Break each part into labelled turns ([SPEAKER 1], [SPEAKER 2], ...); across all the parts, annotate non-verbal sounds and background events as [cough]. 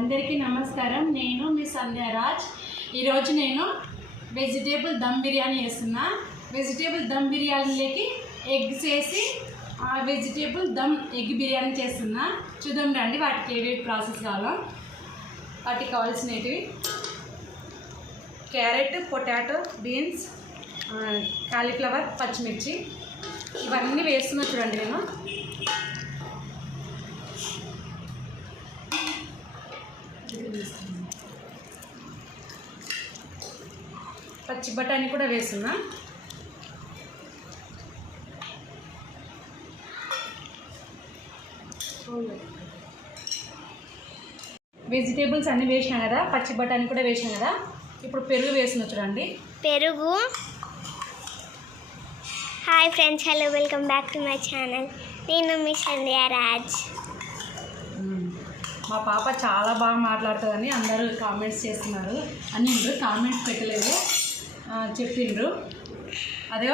[SPEAKER 1] అందరికీ నమస్కారం. నేను మీ సంధ్యారాజ్ ఈరోజు నేను వెజిటేబుల్ దమ్ బిర్యానీ చేస్తున్నా. వెజిటేబుల్ దమ్ బిర్యానీలోకి ఎగ్స్ వేసి ఆ వెజిటేబుల్ దమ్ ఎగ్ బిర్యానీ చేస్తున్నా. చూద్దాం రండి వాటికి ఏవి ప్రాసెస్ కావాలో. వాటికి కావాల్సినవి. క్యారెట్ పొటాటో బీన్స్ కాలీఫ్లవర్ పచ్చిమిర్చి. ఇవన్నీ వేస్తున్నా చూడండి నేను. పచ్చి బఠానీ కూడా వేస్తున్నా వెజిటేబుల్స్ అన్నీ వేసినా కదా పచ్చి బఠానీ కూడా వేసినా కదా ఇప్పుడు పెరుగు వేసిన చూడండి.
[SPEAKER 2] పెరుగు. Hi friends hello welcome back to my channel నేను మీ
[SPEAKER 1] సంధ్యారాజ్ మా పాప చాలా బాగా మాట్లాడుతుందని అందరూ కామెంట్స్ చేస్తున్నారు. అనిండ్రు కామెంట్స్ పెట్టలేదు. చెప్పిండ్రు. అదే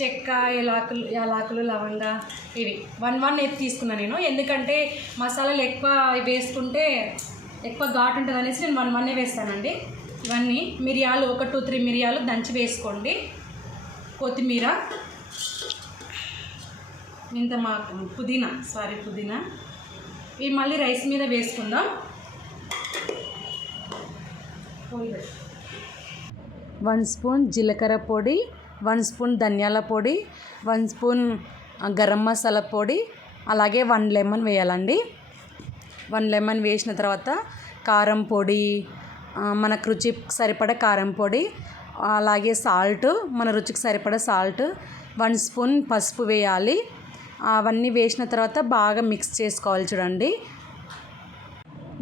[SPEAKER 1] చెక్క ఎలాకులు యాలాకులు లవంగా ఇవి. వన్ వన్ ఎత్తి తీసుకున్నాను నేను. ఎందుకంటే మసాలాలు ఎక్కువ వేసుకుంటే ఎక్కువ ఘాటు ఉంటుంది అనేసి నేను వన్ వన్నే వేస్తానండి. ఇవన్నీ మిరియాలు ఒక టూ త్రీ మిరియాలు దంచి వేసుకోండి. కొత్తిమీర. ఇంత మా పుదీనా సారీ పుదీనా. ఇవి మళ్ళీ రైస్ మీద వేసుకుందాం. వన్ స్పూన్ జీలకర్ర పొడి వన్ స్పూన్ ధనియాల పొడి వన్ స్పూన్ గరం మసాలా పొడి అలాగే వన్ లెమన్ వేయాలండి. వన్ లెమన్ వేసిన తర్వాత కారం పొడి మనకు రుచికి సరిపడ కారం పొడి అలాగే సాల్ట్ మన రుచికి సరిపడ సాల్ట్ వన్ స్పూన్ పసుపు వేయాలి. అవన్నీ వేసిన తర్వాత బాగా మిక్స్ చేసుకోవాలి చూడండి.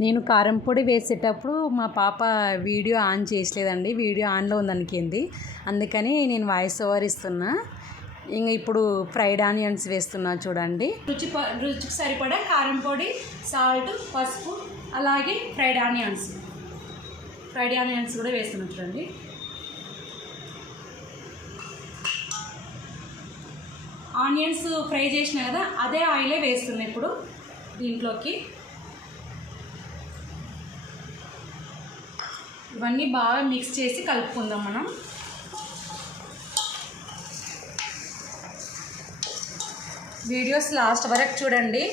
[SPEAKER 1] నేను కారం పొడి వేసేటప్పుడు మా పాప వీడియో ఆన్ చేసలేదండి వీడియో ఆన్లో ఉందనికింది. అందుకని నేను వాయిస్ ఓవర్ ఇస్తున్నా. ఇంకా ఇప్పుడు ఫ్రైడ్ ఆనియన్స్ వేస్తున్నా చూడండి. రుచి రుచికి సరిపడా కారం పొడి సాల్ట్ పసుపు అలాగే ఫ్రైడ్ ఆనియన్స్. ఫ్రైడ్ ఆనియన్స్ కూడా వేస్తున్నా చూడండి. ఆనియన్స్ ఫ్రై చేసిన కదా అదే ఆయిలే వేస్తుంది ఇప్పుడు దీంట్లోకి. ఇవన్నీ బాగా మిక్స్ చేసి కలుపుకుందాం మనం. వీడియోస్ లాస్ట్ వరకు చూడండి.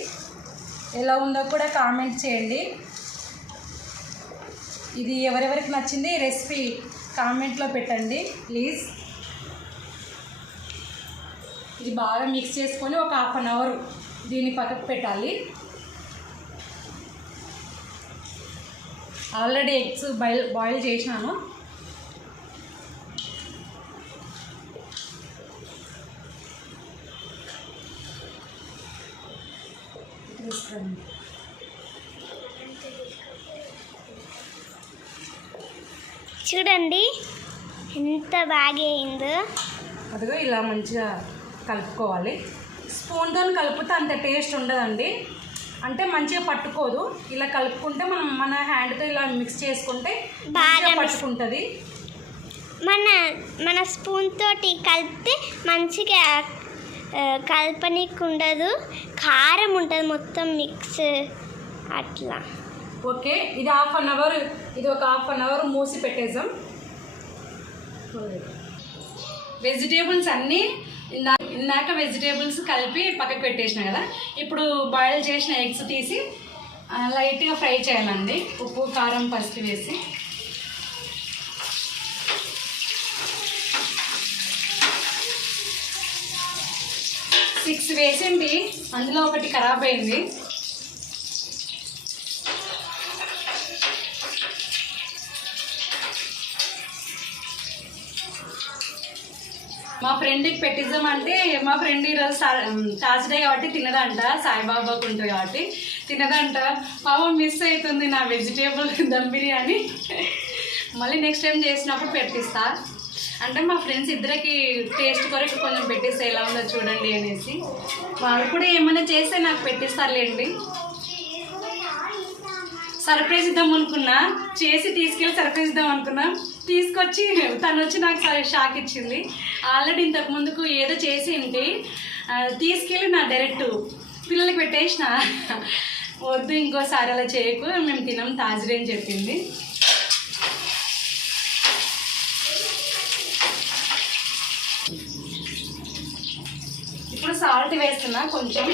[SPEAKER 1] ఎలా ఉందో కూడా కామెంట్ చేయండి. ఇది ఎవరెవరికి నచ్చింది రెసిపీ కామెంట్లో పెట్టండి. ప్లీజ్. ఇది బాగా మిక్స్ చేసుకొని ఒక హాఫ్ అన్ అవర్ దీన్ని పక్కకు పెట్టాలి ఆల్రెడీ ఎగ్స్ బాయిల్ బాయిల్ చేసినాను తీసుకురండి.
[SPEAKER 2] చూడండి ఎంత బాగా అయిందో
[SPEAKER 1] అదిగో ఇలా మంచిగా కలుపుకోవాలి. స్పూన్తో కలిపితే అంత టేస్ట్ ఉండదండి. అంటే మంచిగా పట్టుకోదు. ఇలా కలుపుకుంటే మనం మన హ్యాండ్తో ఇలా మిక్స్ చేసుకుంటే
[SPEAKER 2] బాగా
[SPEAKER 1] పట్టుకుంటుంది.
[SPEAKER 2] మన మన స్పూన్ తోటి కలిపితే మంచిగా కలపనీకి ఉండదు కారం ఉంటుంది మొత్తం మిక్స్ అట్లా.
[SPEAKER 1] ఓకే ఇది హాఫ్ అన్ అవర్ ఇది ఒక హాఫ్ అన్ అవర్ మూసి పెట్టేద్దాం. వెజిటేబుల్స్ అన్నీ ఇందా ఇందాక వెజిటేబుల్స్ కలిపి పక్కకు పెట్టేసిన కదా ఇప్పుడు బాయిల్ చేసిన ఎగ్స్ తీసి లైట్గా ఫ్రై చేయాలండి. ఉప్పు కారం పసుపు వేసి. సిక్స్ వేసింది అందులో ఒకటి ఖరాబ్ అయింది. ఫ్రెండ్కి పెట్టిద్దాం అంటే మా ఫ్రెండ్ ఈరోజు థర్స్డే కాబట్టి తినదంట సాయిబాబాకు ఉంటుంది కాబట్టి తినదంట. పాపం మిస్ అవుతుంది నా వెజిటేబుల్ దమ్ బిర్యానీ. మళ్ళీ నెక్స్ట్ టైం చేసినప్పుడు పెట్టిస్తా. అంటే మా ఫ్రెండ్స్ ఇద్దరికి టేస్ట్ కొరకు కొంచెం పెట్టిస్తే ఎలా ఉందో చూడండి అనేసి. వాళ్ళు కూడా ఏమైనా చేస్తే నాకు పెట్టిస్తారులేండి. సర్ప్రైజ్ ఇద్దాం అనుకున్నా. చేసి తీసుకెళ్ళి సర్ప్రైజ్ ఇద్దాం తీసుకొచ్చి తను వచ్చి నాకు సరే షాక్ ఇచ్చింది. ఆల్రెడీ ఇంతకు ముందుకు ఏదో చేసి ఉంటే తీసుకెళ్ళి నా డైరెక్ట్ పిల్లలకి పెట్టేసిన. వద్దు ఇంకోసారి అలా చేయకు మేము తినం తాజరే అని చెప్పింది. ఇప్పుడు సాల్ట్ వేస్తున్నా కొంచెం.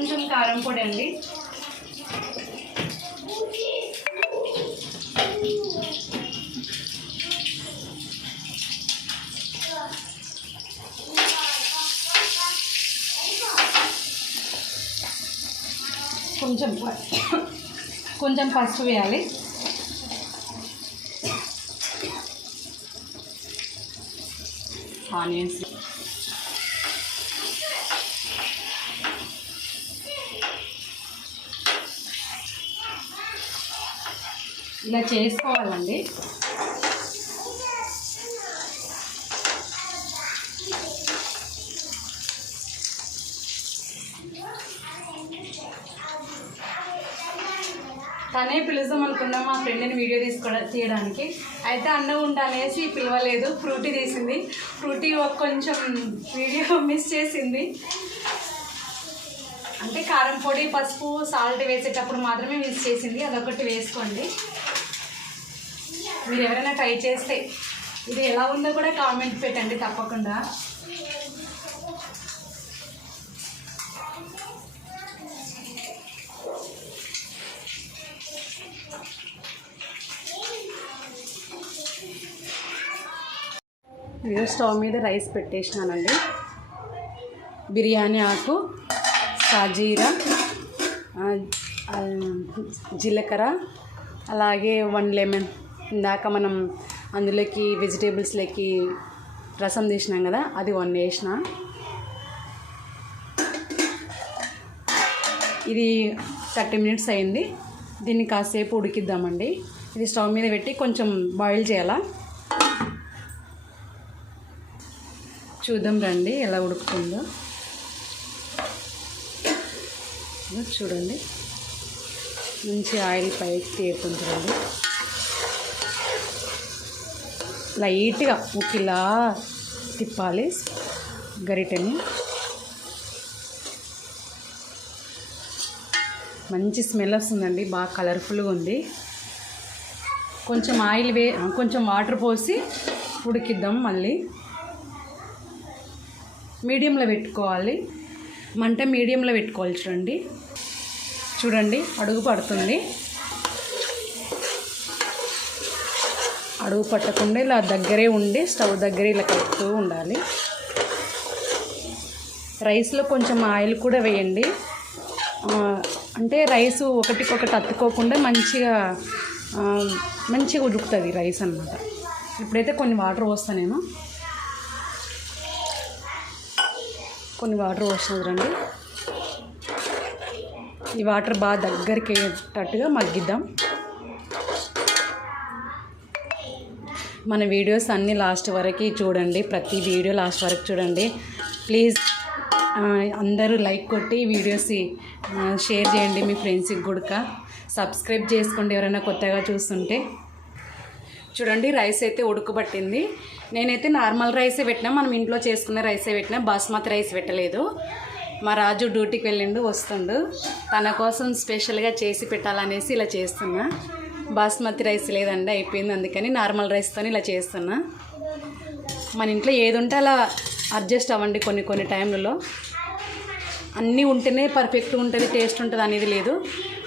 [SPEAKER 1] కొంచెం కారం పొడి అండి. కొంచెం కొంచెం పసుపు వేయాలి. ఆనియన్స్ ఇలా చేసుకోవాలండి. తనే పిలుద్దాం మా ఫ్రెండ్ని వీడియో తీసుకోవడం తీయడానికి. అయితే అన్నం ఉండాలేసి పిలవలేదు. ఫ్రూటీ తీసింది. ఫ్రూటీ ఒక కొంచెం వీడియో [laughs] మిస్ చేసింది. అంటే కారం పొడి పసుపు సాల్ట్ వేసేటప్పుడు మాత్రమే మిస్ చేసింది. అదొకటి వేసుకోండి. మీరు ఎవరైనా ట్రై చేస్తే ఇది ఎలా ఉందో కూడా కామెంట్ పెట్టండి తప్పకుండా. నేను స్టవ్ మీద రైస్ పెట్టేసినానండి. బిర్యానీ ఆకు సాజీరా జీలకర్ర అలాగే వన్ లెమన్. ఇందాక మనం అందులోకి వెజిటేబుల్స్లోకి రసం తీసినాం కదా అది వన్ వేసిన. ఇది థర్టీ మినిట్స్ అయింది. దీన్ని కాసేపు ఉడికిద్దామండి. ఇది స్టవ్ మీద పెట్టి కొంచెం బాయిల్ చేయాలా? చూద్దాం రండి ఎలా ఉడుకుతుందో. చూడండి. మంచి ఆయిల్ పైకి తేరుతుంది లైట్గా ఉక్కిలా తిప్పాలి గరిటెని. మంచి స్మెల్ వస్తుందండి బాగా కలర్ఫుల్గా ఉంది. కొంచెం ఆయిల్ వే కొంచెం వాటర్ పోసి ఉడికిద్దాం మళ్ళీ. మీడియంలో పెట్టుకోవాలి. మంట మీడియంలో పెట్టుకోవాలి చూడండి. చూడండి అడుగు పడుతుంది. అడుగు పట్టకుండా ఇలా దగ్గరే ఉండి స్టవ్ దగ్గరే ఇలా కలుపుతూ ఉండాలి. రైస్లో కొంచెం ఆయిల్ కూడా వేయండి. అంటే రైస్ ఒకటికొకటి అత్తుకోకుండా మంచిగా మంచిగా ఉడుకుతుంది రైస్ అన్నమాట. ఇప్పుడైతే కొన్ని వాటర్ పోస్తాను నేను. కొన్ని వాటర్ పోసినది రండి. ఈ వాటర్ బాగా దగ్గరికి అయ్యేటట్టుగా మగ్గిద్దాం. మన వీడియోస్ అన్నీ లాస్ట్ వరకు చూడండి. ప్రతి వీడియో లాస్ట్ వరకు చూడండి. ప్లీజ్ అందరూ లైక్ కొట్టి వీడియోస్ షేర్ చేయండి మీ ఫ్రెండ్స్కి కూడా సబ్స్క్రైబ్ చేసుకోండి ఎవరైనా కొత్తగా చూస్తుంటే. చూడండి రైస్ అయితే ఉడకబట్టింది. నేనైతే నార్మల్ రైసే పెట్టినా మనం ఇంట్లో చేసుకునే రైసే పెట్టినా బాస్మతి రైస్ పెట్టలేదు. మా రాజు డ్యూటీకి వెళ్ళిండు వస్తుండు. తన కోసం స్పెషల్గా చేసి పెట్టాలనేసి ఇలా చేస్తున్నా. బాస్మతి రైస్ లేదండి అయిపోయింది అందుకని నార్మల్ రైస్తోనే ఇలా చేస్తున్నా. మన ఇంట్లో ఏది ఉంటే అలా అడ్జస్ట్ అవ్వండి కొన్ని కొన్ని టైంలలో. అన్నీ ఉంటేనే పర్ఫెక్ట్ ఉంటుంది టేస్ట్ ఉంటుంది అనేది లేదు.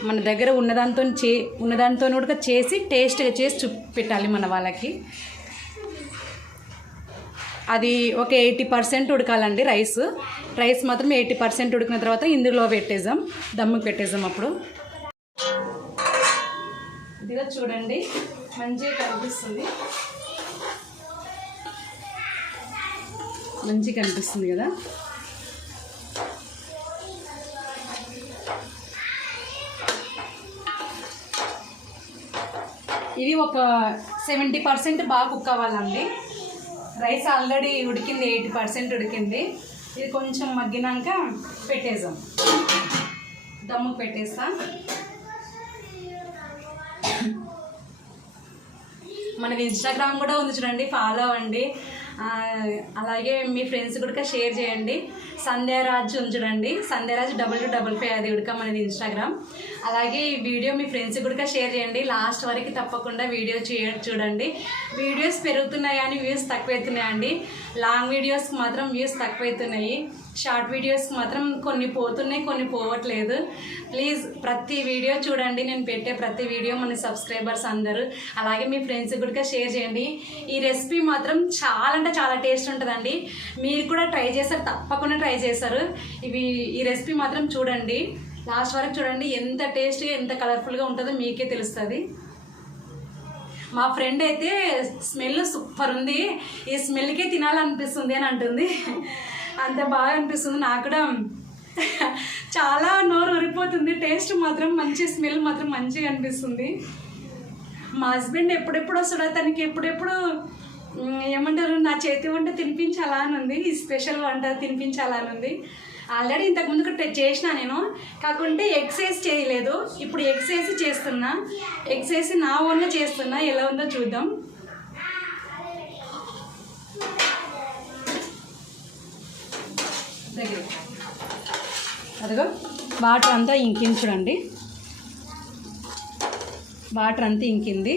[SPEAKER 1] మన దగ్గర ఉన్నదాంతో చే ఉన్నదాంతో కూడా చేసి టేస్ట్గా చేసి చూ పెట్టాలి మన వాళ్ళకి. అది ఒక ఎయిటీ పర్సెంట్ ఉడకాలండి రైస్. రైస్ మాత్రం ఎయిటీ పర్సెంట్ ఉడికిన తర్వాత ఇందులో పెట్టేద్దాం దమ్ముకి పెట్టేద్దాం అప్పుడు. ఇదిగా చూడండి. మంచిగా కనిపిస్తుంది. మంచిగా కనిపిస్తుంది కదా? ఇది ఒక సెవెంటీ పర్సెంట్ బాగా కుక్ అవ్వాలండి. రైస్ ఆల్రెడీ ఉడికింది ఎయిటీ పర్సెంట్ ఉడికింది. ఇది కొంచెం మగ్గినాక పెట్టేసాం దమ్ము పెట్టేస్తాను మనకి ఇన్స్టాగ్రామ్ కూడా ఉంది చూడండి ఫాలో అవ్వండి. అలాగే మీ ఫ్రెండ్స్ కూడా షేర్ చేయండి. Sandhyaraj ఉంచడండి Sandhyaraj double two double five అది ఉడకం అనేది ఇన్స్టాగ్రామ్ అలాగే ఈ వీడియో మీ ఫ్రెండ్స్ కూడా షేర్ చేయండి. లాస్ట్ వరకు తప్పకుండా వీడియో చూడండి. వీడియోస్ పెరుగుతున్నాయి కానీ వ్యూస్ తక్కువవుతున్నాయండి లాంగ్ వీడియోస్కి మాత్రం వ్యూస్ తక్కువవుతున్నాయి షార్ట్ వీడియోస్ మాత్రం కొన్ని పోతున్నాయి కొన్ని పోవట్లేదు. ప్లీజ్ ప్రతి వీడియో చూడండి. నేను పెట్టే ప్రతి వీడియో మన సబ్స్క్రైబర్స్ అందరూ. అలాగే మీ ఫ్రెండ్స్ కూడా షేర్ చేయండి. ఈ రెసిపీ మాత్రం చాలా అంటే చాలా టేస్ట్ ఉంటుందండి. మీరు కూడా ట్రై చేశారు తప్పకుండా ట్రై చేశారు ఇవి ఈ రెసిపీ మాత్రం చూడండి. లాస్ట్ వరకు చూడండి. ఎంత టేస్ట్గా ఎంత కలర్ఫుల్గా ఉంటుందో మీకే తెలుస్తుంది. మా ఫ్రెండ్ అయితే స్మెల్ సూపర్ ఉంది. ఈ స్మెల్కే తినాలనిపిస్తుంది అని అంటుంది. అంత బాగా అనిపిస్తుంది. నాకు కూడా చాలా నోరు ఉరిపోతుంది టేస్ట్ మాత్రం మంచి స్మెల్ మాత్రం మంచిగా అనిపిస్తుంది. మా హస్బెండ్ ఎప్పుడెప్పుడు వస్తాడో తనకి ఎప్పుడెప్పుడు ఏమంటారు నా చేతి వంట తినిపించాలా అని ఉంది. ఈ స్పెషల్ వంట తినిపించాలా అని ఉంది. ఆల్రెడీ ఇంతకుముందు కూడా చేసిన నేను. కాకుంటే ఎక్సైజ్ చేయలేదు. ఇప్పుడు ఎక్సైజ్ చేస్తున్నా. ఎక్సైజ్ నా ఓన్గా చేస్తున్నా. ఎలా ఉందో చూద్దాం. దగ్గర అదిగో వాటర్ అంతా ఇంకింది చూడండి. వాటర్ అంతా ఇంకింది.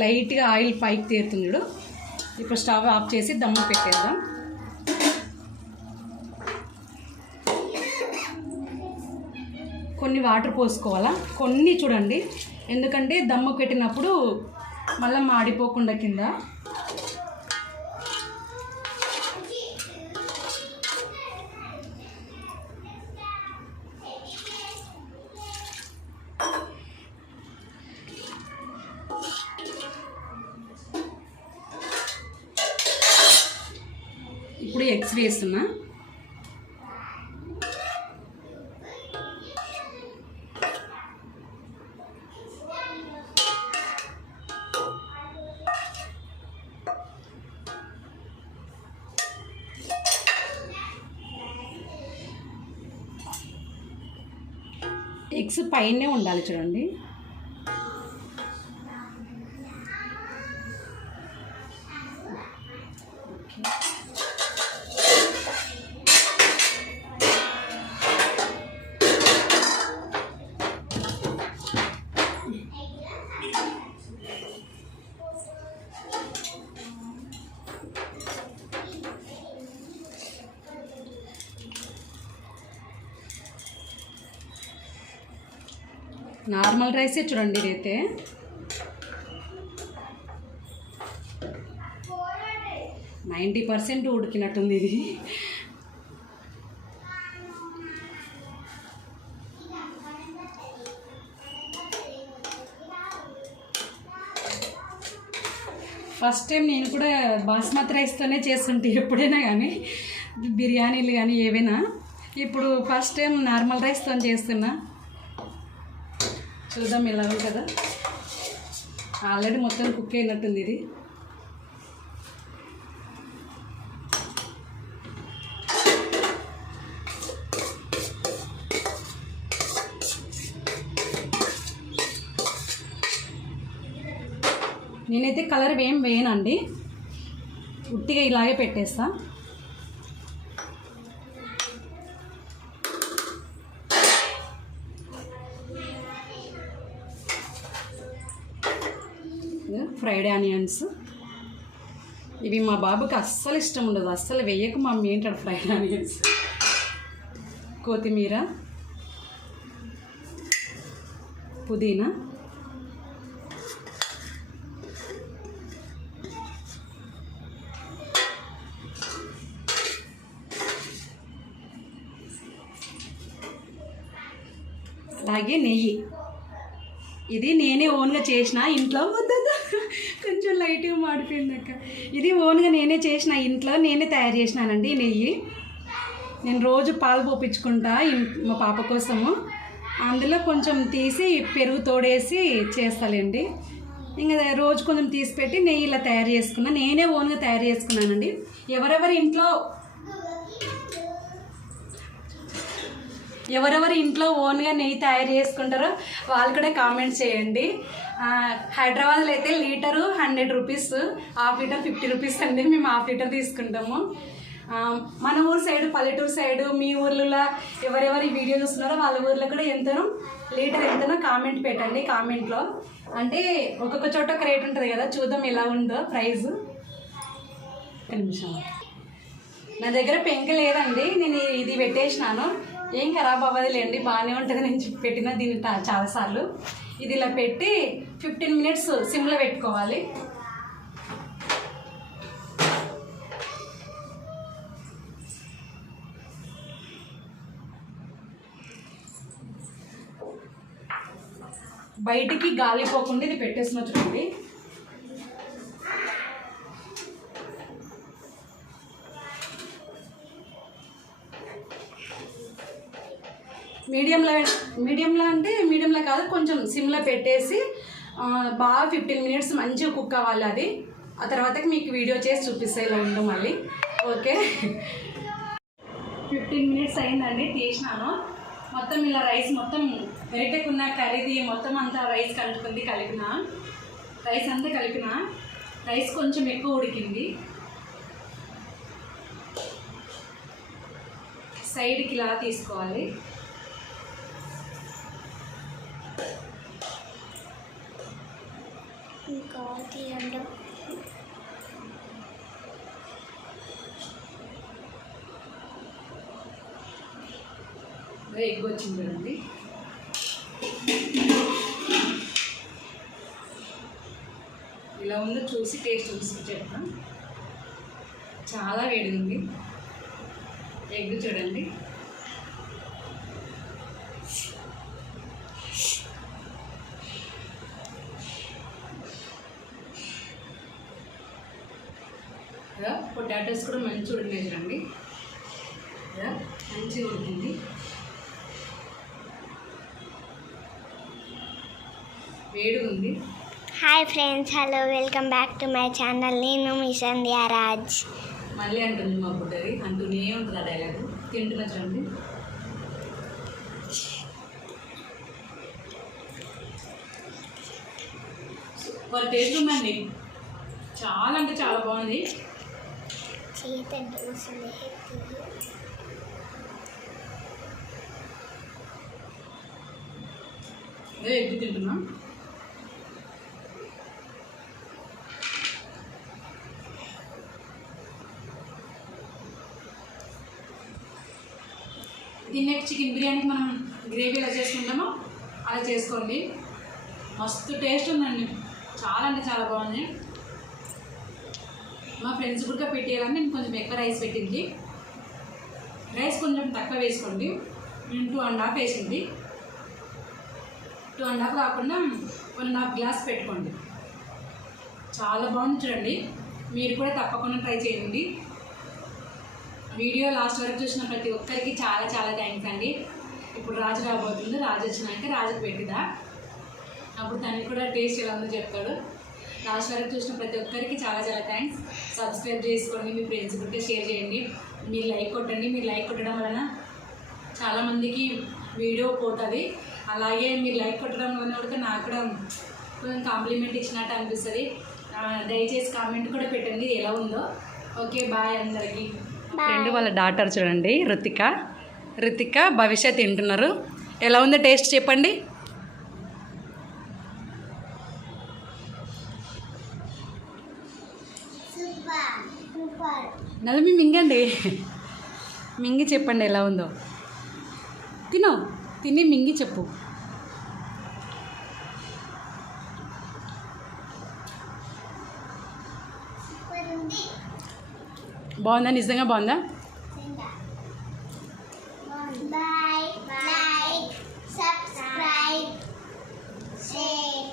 [SPEAKER 1] లైట్గా ఆయిల్ పైకి తీరుతుంది చూడు. ఇప్పుడు స్టవ్ ఆఫ్ చేసి దమ్ము పెట్టేద్దాం. కొన్ని వాటర్ పోసుకోవాలా? కొన్ని చూడండి. ఎందుకంటే దమ్ము పెట్టినప్పుడు మళ్ళీ మాడిపోకుండా కింద ఎగ్స్ పైనే ఉండాలి చూడండి. నార్మల్ రైసే చూడండి ఇదైతే. నైంటీ పర్సెంట్ ఉడికినట్టుంది ఇది. ఫస్ట్ టైం నేను కూడా బాస్మతి రైస్తోనే చేస్తుంటే ఎప్పుడైనా కానీ బిర్యానీలు కానీ ఏవైనా. ఇప్పుడు ఫస్ట్ టైం నార్మల్ రైస్తో చేస్తున్నా. చూద్దాం ఎలా కదా. ఆల్రెడీ మొత్తం కుక్ అయినట్టుంది ఇది. నేనైతే కలర్ ఏం వేయనండి. ఉట్టిగా ఇలాగే పెట్టేస్తాను ఫ్రైడ్ ఆనియన్స్ ఇవి మా బాబుకి అస్సలు ఇష్టం ఉండదు. అస్సలు వేయకు మమ్మీ ఏంటాడు ఫ్రైడ్ ఆనియన్స్ కొత్తిమీర. పుదీనా. అలాగే నెయ్యి. ఇది నేనే ఓన్గా చేసిన ఇంట్లో వద్దొద్దు. కొంచెం లైట్గా మాడిపోయింది అక్క. ఇది ఓన్గా నేనే చేసిన ఇంట్లో నేనే తయారు చేసినానండి నెయ్యి. నేను రోజు పాలు పోపించుకుంటా మా పాప కోసము. అందులో కొంచెం తీసి పెరుగు తోడేసి చేస్తాలేండి. ఇంకా రోజు కొంచెం తీసి పెట్టి నెయ్యి ఇలా తయారు చేసుకున్నా. నేనే ఓన్గా తయారు చేసుకున్నానండి. ఎవరెవరి ఇంట్లో ఎవరెవరు ఇంట్లో ఓన్గా నెయ్యి తయారు చేసుకుంటారో వాళ్ళు కూడా కామెంట్ చేయండి. హైదరాబాద్లో అయితే litre hundred rupees half litre fifty rupees అండి మేము హాఫ్ లీటర్ తీసుకుంటాము. మన ఊరు సైడ్ పల్లెటూరు సైడ్ మీ ఊర్లలో ఎవరెవరు ఈ వీడియో చూస్తున్నారో వాళ్ళ ఊర్లో కూడా ఎంతనో లీటర్ ఎంతనో కామెంట్ పెట్టండి కామెంట్లో. అంటే ఒక్కొక్క చోట ఒక రేట్ ఉంటుంది కదా చూద్దాం ఎలా ఉందో ప్రైస్ నిమిషం. నా దగ్గర పెంక లేదండి నేను ఇది పెట్టేసినాను. ఏం ఖరాబ్ అవ్వదులేండి బాగానే ఉంటుంది నేను పెట్టిన దీన్ని చాలాసార్లు. ఇది ఇలా పెట్టి ఫిఫ్టీన్ మినిట్స్ సిమ్లో పెట్టుకోవాలి. బయటికి గాలి పోకుండా ఇది పెట్టేసిన చూడండి. మీడియంలో మీడియంలో అంటే మీడియంలో కాదు కొంచెం సిమ్లో పెట్టేసి బాగా ఫిఫ్టీన్ మినిట్స్ మంచిగా కుక్ అవ్వాలి అది. ఆ తర్వాతకి మీకు వీడియో చేసి చూపిస్తాయి ఇలా ఉండు మళ్ళీ. ఓకే? ఫిఫ్టీన్ మినిట్స్ అయిందండి తీసినాను. మొత్తం ఇలా రైస్ మొత్తం వెరైటీకున్న కర్రీది మొత్తం అంతా రైస్ కలుపుకుంది కలిపిన. రైస్ అంతా కలిపిన. రైస్ కొంచెం ఎక్కువ ఉడికింది. సైడ్కి ఇలా తీసుకోవాలి.
[SPEAKER 2] ఇంకా తీయండి
[SPEAKER 1] ఎగ్ వచ్చింది చూడండి. ఇలా ఉందో చూసి టేస్ట్ చూసి చెప్తాను చాలా వేడి ఉంది ఎగ్ చూడండి. పొటాటోస్ కూడా చూడండి ఇలా మంచిగా ఉడికింది. వేడిగా ఉంది.
[SPEAKER 2] Hi friends hello welcome back to my channel. నేను మీ సంధ్యా రాజ్.
[SPEAKER 1] మళ్ళీ అంటుంది మా పుట్టది అంటూనే ఉంటుంది ఆ డైలాగ్ తింటున్నా చూడండి సూపర్ టేస్ట్ ఉందండి. చాలా అంటే చాలా బాగుంది.
[SPEAKER 2] చేతి అంటే వస్తుంది
[SPEAKER 1] అదే ఎగ్గు తింటున్నా దీన్ని చికెన్ బిర్యానీకి మనం గ్రేవీ ఎలా చేసుకుంటామో అలా చేసుకోండి. మస్తు టేస్ట్ ఉందండి. చాలా అంటే చాలా బాగుంది. మా ఫ్రెండ్స్ కూడా పెట్టేయాలని నేను కొంచెం ఎక్కువ రైస్ పెట్టింది. రైస్ కొంచెం తక్కువ వేసుకోండి. నేను టూ అండ్ హాఫ్ వేసింది. టూ అండ్ హాఫ్ కాకుండా వన్ అండ్ హాఫ్ గ్లాస్ పెట్టుకోండి. చాలా బాగుంది చూడండి. మీరు కూడా తప్పకుండా ట్రై చేయండి. వీడియో లాస్ట్ వరకు చూసిన ప్రతి ఒక్కరికి చాలా చాలా థ్యాంక్స్ అండి. ఇప్పుడు రాజు రాబోతుంది. రాజు వచ్చినాక రాజుకు పెట్టిదా? అప్పుడు తనకి కూడా టేస్ట్ ఎలా ఉందో చెప్తాడు. లాస్ట్ వరకు చూసిన ప్రతి ఒక్కరికి చాలా చాలా థ్యాంక్స్ సబ్స్క్రైబ్ చేసుకోండి మీ ఫ్రెండ్స్ కూడా షేర్ చేయండి. మీరు లైక్ కొట్టండి మీరు లైక్ కొట్టడం వలన చాలామందికి వీడియో పోతుంది. అలాగే మీరు లైక్ కొట్టడం వలన కూడా నాకు కూడా కొంచెం కాంప్లిమెంట్ ఇచ్చినట్టు అనిపిస్తుంది. ఆ, దయచేసి కామెంట్ కూడా పెట్టండి ఎలా ఉందో. ఓకే బాయ్ అందరికీ. ఫ్రెండ్ వాళ్ళ డాటర్ చూడండి రుతిక రుతిక భవిష్యత్ తింటున్నారు ఎలా ఉందో టేస్ట్ చెప్పండి
[SPEAKER 2] సూపర్ సూపర్
[SPEAKER 1] నలమి మింగండి. మింగి చెప్పండి ఎలా ఉందో. తిను తిని మింగి చెప్పు. బాగుందా? నిజంగా బాగుందా
[SPEAKER 2] bye like subscribe share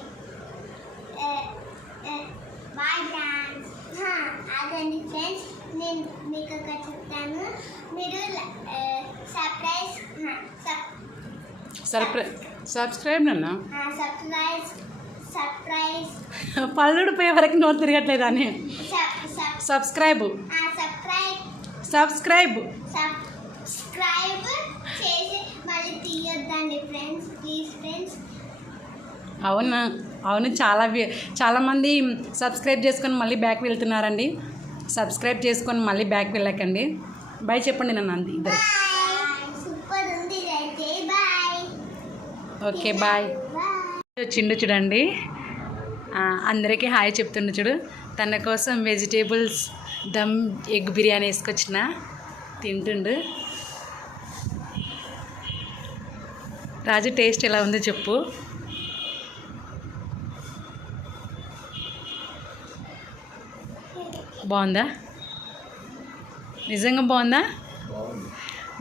[SPEAKER 2] bye dance అదండి ఫ్రెండ్స్ నేను మీకు చెప్తాను. మీరు సర్ప్రైజ్
[SPEAKER 1] సర్ప్రై సబ్స్క్రైబ్ నన్న
[SPEAKER 2] సర్ప్రైజ్ సర్ప్రైజ్.
[SPEAKER 1] పల్లుడు పోయే వరకు నోరు తిరగట్లేదు అని? సబ్స్క్రైబ్.
[SPEAKER 2] Subscribe
[SPEAKER 1] subscribe.
[SPEAKER 2] సబ్స్క్రైబ్ చేసి మళ్ళీ తీయొద్దండి ఫ్రెండ్స్ ప్లీజ్ ఫ్రెండ్స్.
[SPEAKER 1] అవునా? అవును చాలా చాలామంది సబ్స్క్రైబ్ చేసుకొని మళ్ళీ బ్యాక్ వెళ్తున్నారండి. సబ్స్క్రైబ్ చేసుకొని మళ్ళీ బ్యాక్ వెళ్ళకండి. బాయ్ చెప్పండి నన్ను అంది ఇద్దరు. Okay bye. వచ్చిండు చూడండి. అందరికీ హాయ్ చెప్తుండు చూడు. తన కోసం వెజిటేబుల్స్ దమ్ ఎగ్ బిర్యానీ వేసుకొచ్చిన తింటుండు. రాజు టేస్ట్ ఎలా ఉందో చెప్పు. బాగుందా? నిజంగా బాగుందా?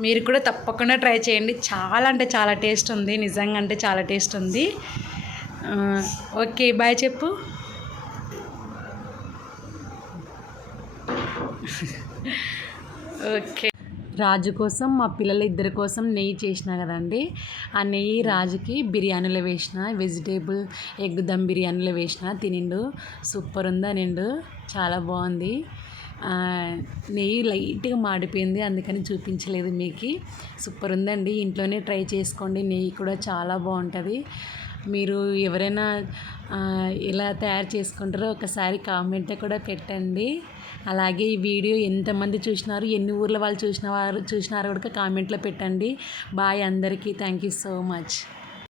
[SPEAKER 1] మీరు కూడా తప్పకుండా ట్రై చేయండి. చాలా అంటే చాలా టేస్ట్ ఉంది. నిజంగా అంటే చాలా టేస్ట్ ఉంది. ఓకే బాయ్ చెప్పు. [laughs] ఓకే. రాజు కోసం మా పిల్లల ఇద్దరి కోసం నెయ్యి చేసిన కదండి. ఆ నెయ్యి రాజుకి బిర్యానీలో వేసిన వెజిటేబుల్ ఎగ్ దమ్ బిర్యానీలో వేసిన తినిండు. సూపర్ ఉంది నిండు చాలా బాగుంది. నెయ్యి లైట్గా మాడిపోయింది. అందుకని చూపించలేదు మీకు. సూపర్ ఉందండి. ఇంట్లోనే ట్రై చేసుకోండి. నెయ్యి కూడా చాలా బాగుంటుంది. మీరు ఎవరైనా ఎలా తయారు చేసుకుంటారో ఒకసారి కామెంట్ కూడా పెట్టండి. అలాగే ఈ వీడియో ఎంతమంది చూసినారు ఎన్ని ఊర్ల వాళ్ళు చూసిన వారు చూసినారో కూడా కామెంట్లో పెట్టండి. బాయ్ అందరికీ. Thank you so much.